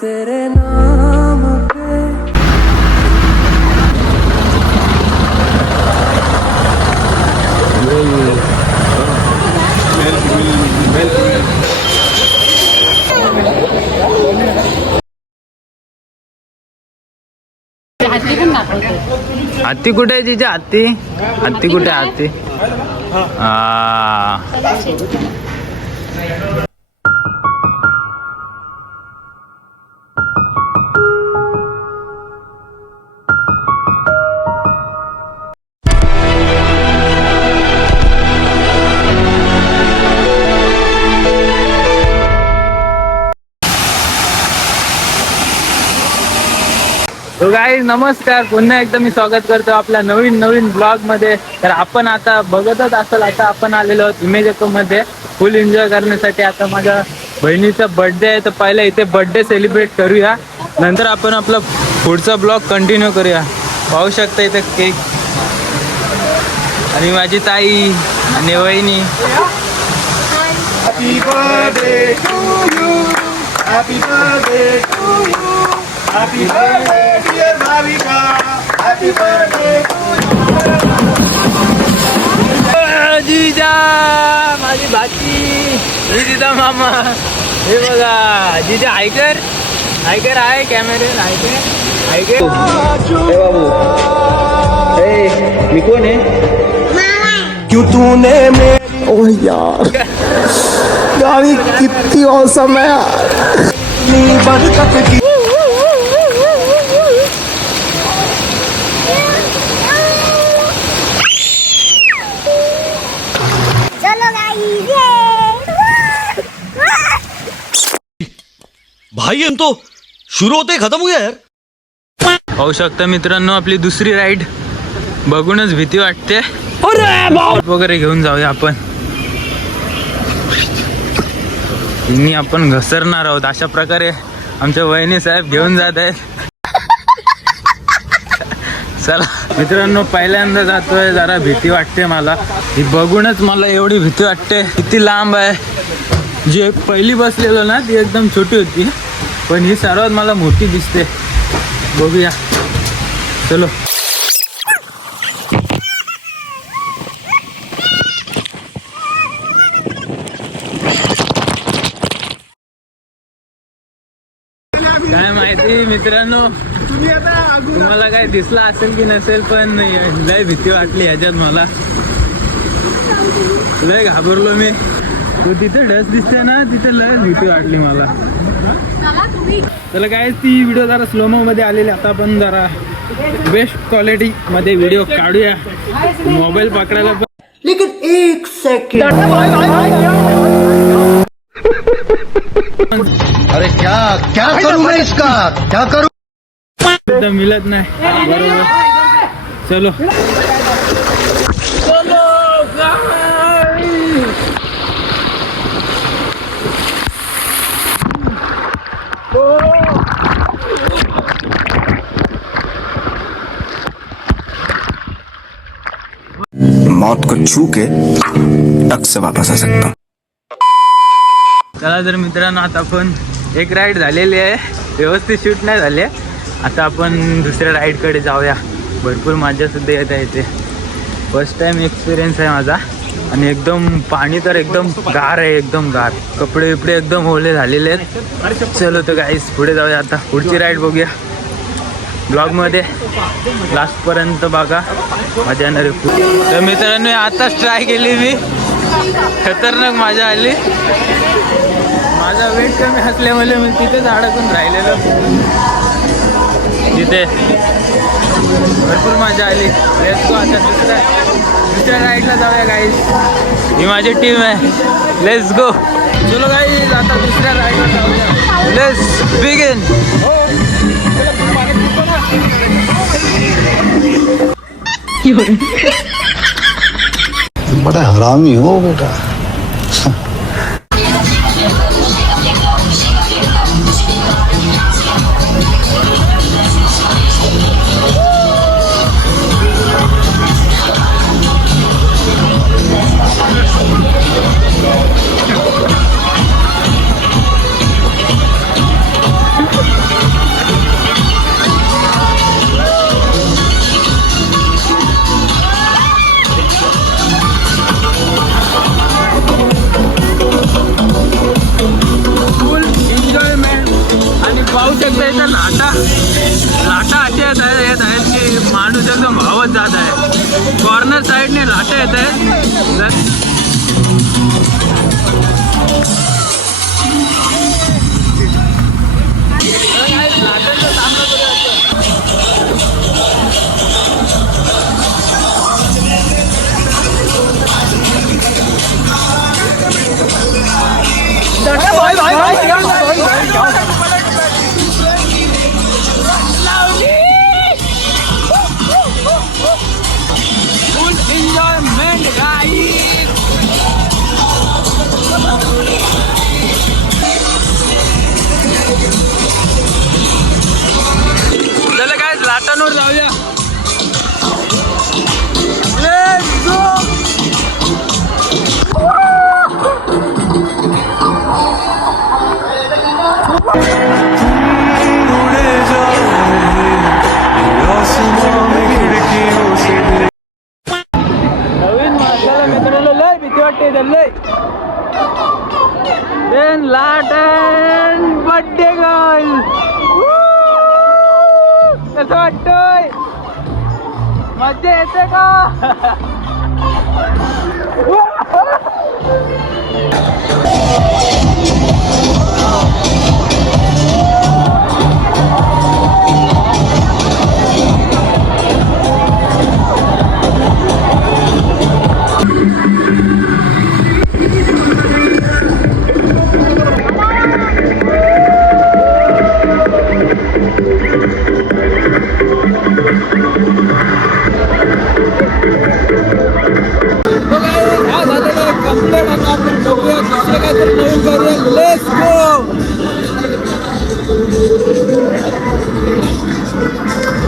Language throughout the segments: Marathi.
तेरे नाम पे हत्ती कुठे आहे तिचे? हत्ती हत्ती कुठे आहे? हत्ती तो गाईज नमस्कार, पुन्हा एकदा मी स्वागत करतो आपल्या नवीन ब्लॉग मध्ये. तर आपण आता बघतच असाल, आता आपण आलेलो आहोत इमेज मध्ये फुल एन्जॉय करण्यासाठी. आता माझ्या बहिणीचा बर्थडे आहे, तर पहिला इथे बर्थडे सेलिब्रेट करूया, नंतर आपण आपला पुढचा ब्लॉग कंटिन्यू करूया. पाहू शकता इथे केक आणि माझी ताई आणि वहिनी. Happy birthday to you, happy birthday to you, happy birthday dear Bhavika, happy birthday to you. जीजा माझी भाची, जीजा मामा. हे बघा जीजा आयकर आहे कॅमेरे आयकर. हे बाबू, हे मी कोण आहे? क्यों तूने मेरी ओह यार गाड़ी कितनी औसम है यार. बरकत की भाई हम तो शुरू होते खत्म हो गया यार. पाहू शकता मित्रांनो, आपली दुसरी राईड बघूनच भीती वाटते. वगैरे घेऊन जाऊया आपण. तिन्ही आपण घसरणार आहोत, अशा प्रकारे आमच्या वहिनी साहेब घेऊन जात आहेत. चला मित्रांनो, पहिल्यांदा जातोय, जरा भीती वाटते मला. ही बघूनच मला एवढी भीती वाटते. किती लांब आहे. जी पहिली बसलेलो ना ती एकदम छोटी होती, पण ही सर्वात मला मोठी दिसते. बघूया, चलो. काय माहिती मित्रांनो, तुम्हाला काय दिसला असेल की नसेल, पण लय भीती वाटली ह्याच्यात मला. लय घाबरलो मी. तू तिथे डस दिसते ना, तिथे लय भीती वाटली मला. चला काय, ती व्हिडिओ जरा स्लोमो मध्ये आलेली. आता आपण जरा बेस्ट क्वालिटी मध्ये व्हिडिओ काढूया. मोबाईल पकडायला पण लेकिन एक सेकंड. अरे क्या करूं मैं इसका, क्या करूं. मिळत नाही. बरोबर, चलो. मौत को छू के टक से वापस आ सकता हूँ. चला तर मित्रांनो, आता आपण एक राईड झालेली आहे, व्यवस्थित शूट नाही झाले. आता आपण दुसऱ्या राईडकडे जाऊया. भरपूर मजा सुद्धा येत आहे इथे. फर्स्ट टाइम एक्सपिरियन्स आहे माझा. आणि एकदम पाणी तर एकदम गार आहे, एकदम गार. कपडे बिपडे एकदम ओले झालेले आहेत. चलो तर गाईस, पुढे जाऊया. आता पुढची राईड बघूया. ब्लॉगमध्ये लास्टपर्यंत बघा, मजा येणार आहे खूप. तर मित्रांनो, आताच ट्राय केली मी, खतरनाक मजा आली. माझा वेट कमी असल्यामुळे मी तिथेच अडकून राहिलेलो. तिथे भरपूर मजा आली. Let's go. आता दुसऱ्या राईडला जाऊया गाईज. ही माझी टीम आहे. Let's go. चलो गाईज, आता दुसऱ्या राईडला जाऊया. Let's begin. बड़ा हरामी हो बेटा. पाहू शकता इथं लाटा अशा येत आहेत की माणूस एकदम भावत जात आहे. कॉर्नर साईडने लाटा येत आहेत. फुल एन्जॉयमेंट गाईस. चला काय लाटांवर जाऊया. Let's go. नवीन माणसाला मित्राला लय भीती वाटते लय. देन लाटन बर्थडे गर्ल. कसं वाटतंय? मजा येते का?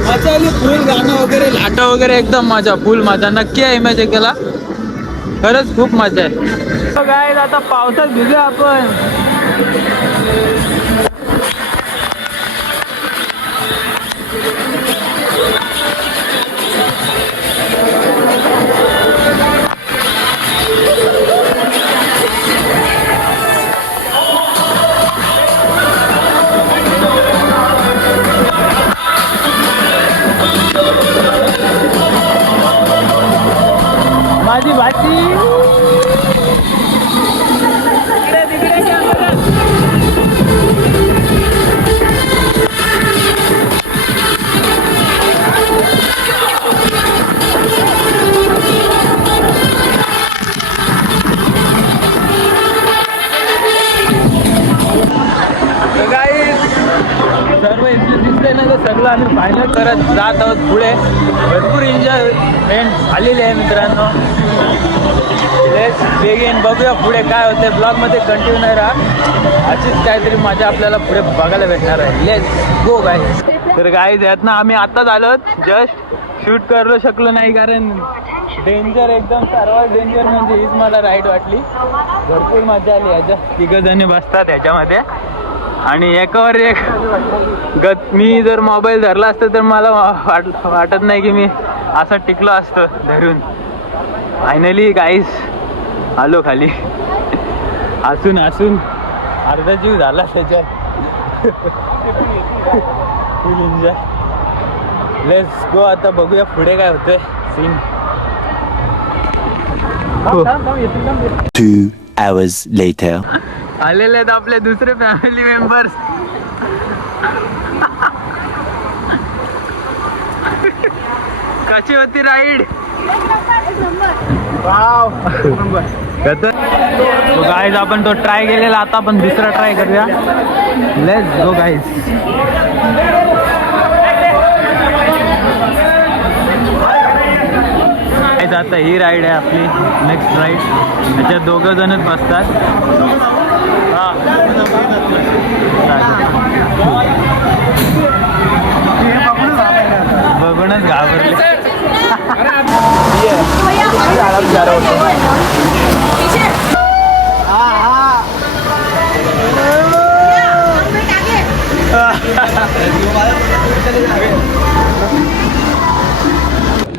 मजा आली. फुल गाणं वगैरे लाटा वगैरे एकदम मजा फुल मजा. नक्की आहे इमॅजिन केला. खरंच खूप मजा आहे. गाईज आता पावसात भिजूया आपण. माझी भाजी सर्व इथले दिसतंय ना. सगळं आम्ही फायनल करत जात आहोत पुढे. भरपूर एन्जॉयमेंट झालेली आहे मित्रांनो. Let's begin. बघूया पुढे काय होतंय. ब्लॉगमध्ये कंटिन्यू नाही राहा. अशीच काहीतरी मजा आपल्याला पुढे बघायला भेटणार आहे. Let's go guys. तर गाईज यात ना आम्ही आत्ताच आलो. जस्ट शूट करू शकलो नाही कारण डेंजर एकदम. सर्वात डेंजर म्हणजे हीच मला राईड वाटली. भरपूर मजा आली. ह्याच्यात 3 जणी बसतात ह्याच्यामध्ये आणि एकावर एक मी जर मोबाईल धरला असतं तर मला वाटत नाही की मी असं टिकलो असतो धरून. फायनली गाईस आलो खाली. हसून अर्धा जीव झाला त्याच्यात. फुल एन्जॉय. Let's go. आता बघूया पुढे काय होतंय सीन. 2 hours later. आलेले आहेत आपले दुसरे फॅमिली मेंबर्स. कशी होती राईड? गाईज आपण तो ट्राय केलेला. आता आपण दुसरा ट्राय करूया. Let's go guys. आता ही राईड आहे आपली नेक्स्ट राईड. ह्याच्यात 2 जणच बसतात. बघूनच घाबरले.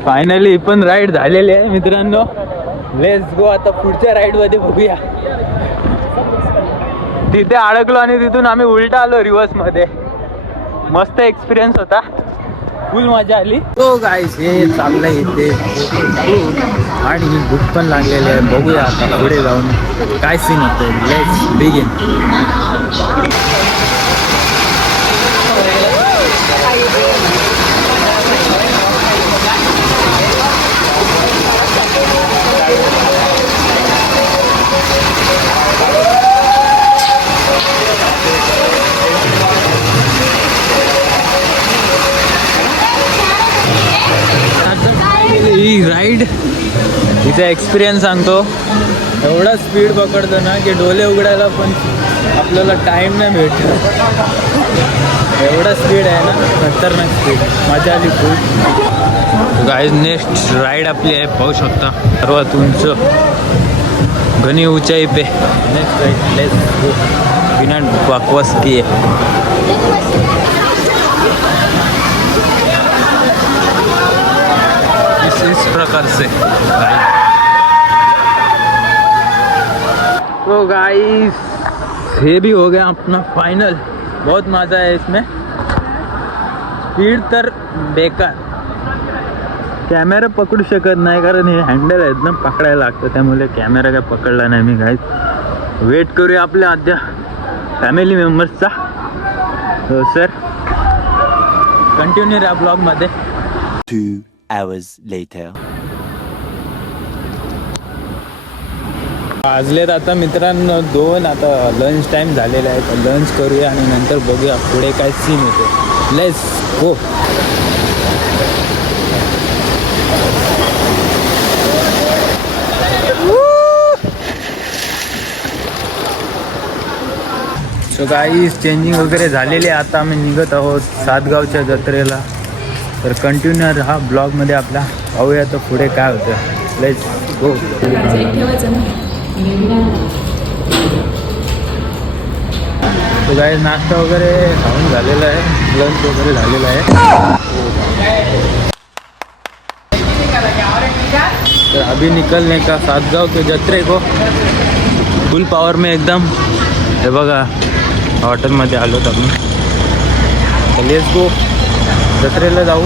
फायनली पण राईड झालेली आहे मित्रांनो. Let's go. आता पुढच्या राईड मध्ये बघूया. तिथे अडकलो आणि तिथून आम्ही उलटा आलो रिव्हर्स मध्ये. मस्त एक्सपिरियन्स होता, फुल मजा आली. तो गाईस हे चाललंय इथे आणि भूक पण लागलेली आहे. बघूया आता पुढे जाऊन काय सीन होतोय. Let's begin. ही राईड तिचा एक्सपिरियन्स सांगतो. एवढा स्पीड पकडतो ना की डोळे उघडायला पण आपल्याला टाईम नाही भेटत. एवढा स्पीड आहे ना, खतरनाक स्पीड. मजा आली खूप. गाईज नेक्स्ट राईड आपली आहे, पाहू शकता सर्वात उंच घनी ऊंचाई पे. Next ride let's go. बिना बकवास किए इस प्रकार से. तो गाइस ये भी हो गया अपना फाइनल. बहुत मजा है इसमें. स्पीड तर बेकार. कॅमेरा पकडू शकत नाही कारण हे हँडल आहेत ना, पकडायला लागतं, त्यामुळे कॅमेरा काय पकडला नाही मी. गाईस वेट करूया आपल्या आद्या फॅमिली मेंबर्सचा. हो सर, कंटिन्यू राहा ब्लॉगमध्ये. 2 hours later. वाजलेत आता मित्रांनो 2. आता लंच टाईम झालेला आहे, तर लंच करूया आणि नंतर बघूया पुढे काय सीन होते. Let's go. So guys changing वगैरे झालेली आहे. आता आम्ही निघत आहोत सातगावच्या जत्रेला. तर कंटिन्यू राहा ब्लॉगमध्ये आपला. पाहूया तर पुढे काय होतं. Let's go. तो गाईस नाश्ता वगैरे खाऊन झालेला आहे, लंच वगैरे झालेला आहे. तो अभी निकलने का सातगांव के जत्रे को फुल पावर में एकदम. हे बघा हॉटेलमध्ये आलो तर आम्ही. तर लेट्स गो. जत्रेला जाऊ,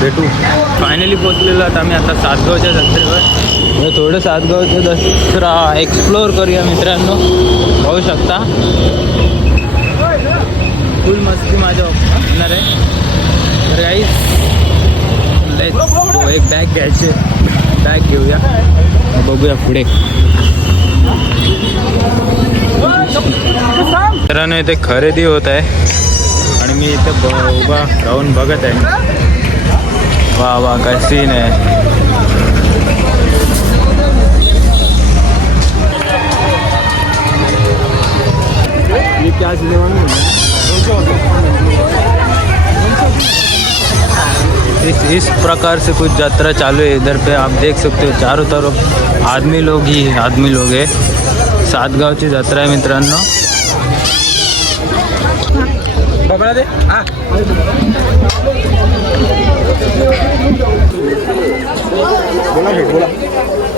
भेटू. फायनली पोचलेलो आहोत आम्ही आता सातगावच्या जत्रेवर. थोडं सातगावचं दसरा एक्सप्लोअर करूया मित्रांनो. पाहू शकता फुल मस्ती माझ्या होणार आहे. तर गाईस लेट्स गो. एक बॅग घ्यायचे, बॅग घेऊया, बघूया पुढे. मित्रांनो इथे खरेदी होत आहे आणि मी इथे उभा राहून बघत आहे. वा वा काय सीन आहे. इस प्रकार से कुछ यात्रा चालू है इधर पे. आप देख सकते हो चारों तरफ आदमी लोग ही आदमी लोग है. सातगावची जत्रा आहे मित्रांनो. पकडा दे.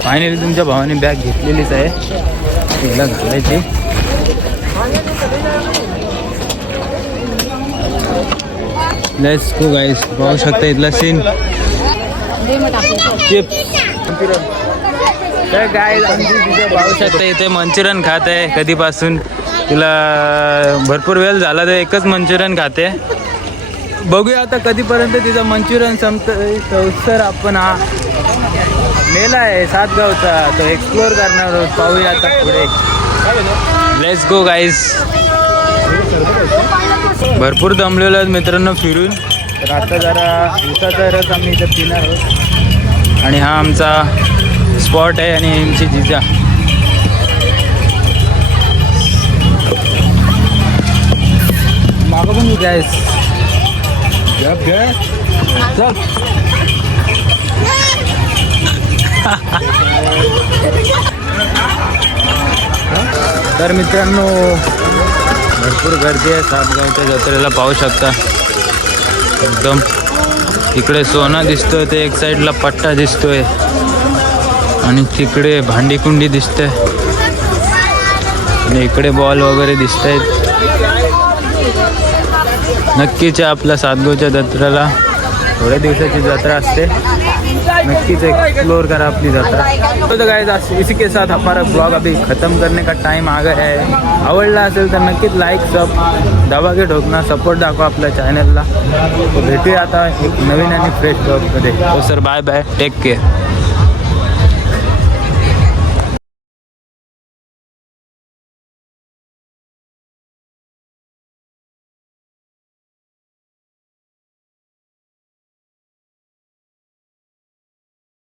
फायनली तुमच्या भावाने बॅग घेतलेलीच आहे, तिला घालायची. लेट्स गो गाईस. पाहू शकता इथला सीन. चिप्स तर गाईस पाहू शकता इथे मंचुरियन खात आहे कधीपासून. तिला भरपूर वेळ झाला तर एकच मंचुरियन खाते. बघूया आता कधीपर्यंत तिचं मंचुरियन संपतं. सर आपण हा मेला आहे सातगावचा, तो एक्सप्लोअर करणार आहोत. पाहूया आता पुढे. लेट्स गो गाईस. भरपूर दमलेलो आहेत मित्रांनो फिरून. तर आता जरा उसाचा रस आम्ही इथं पिणार आहोत. आणि हा आमचा स्पॉट आहे आणि आमची जिजा. मागं पण गाईस. चल. तर मित्रांनो भरपूर गर्दी आहे सातगावच्या जत्रेला. पाहू शकता एकदम इकडे सोना दिसतोय, ते एक साईडला पट्टा दिसतोय आणि तिकडे भांडीकुंडी दिसते आणि इकडे बॉल वगैरे दिसत आहेत. नक्कीच आपल्या सातगावच्या जत्रेला थोड्या दिवसाची जत्रा असते, नक्कीच एक्सप्लोर करा अपनी जत्रा। तो गाइस इसी के साथ हमारा ब्लॉग अभी ख़त्म करने का टाइम आ गया है। आवडला असेल तर नक्कीच लाईक सब दबा के ठोकना, सपोर्ट दाखवा आपल्या चॅनलला। तो भेटूया आता एक नवीन आणि फ्रेश ब्लॉगमध्ये। तो sir bye bye, take care.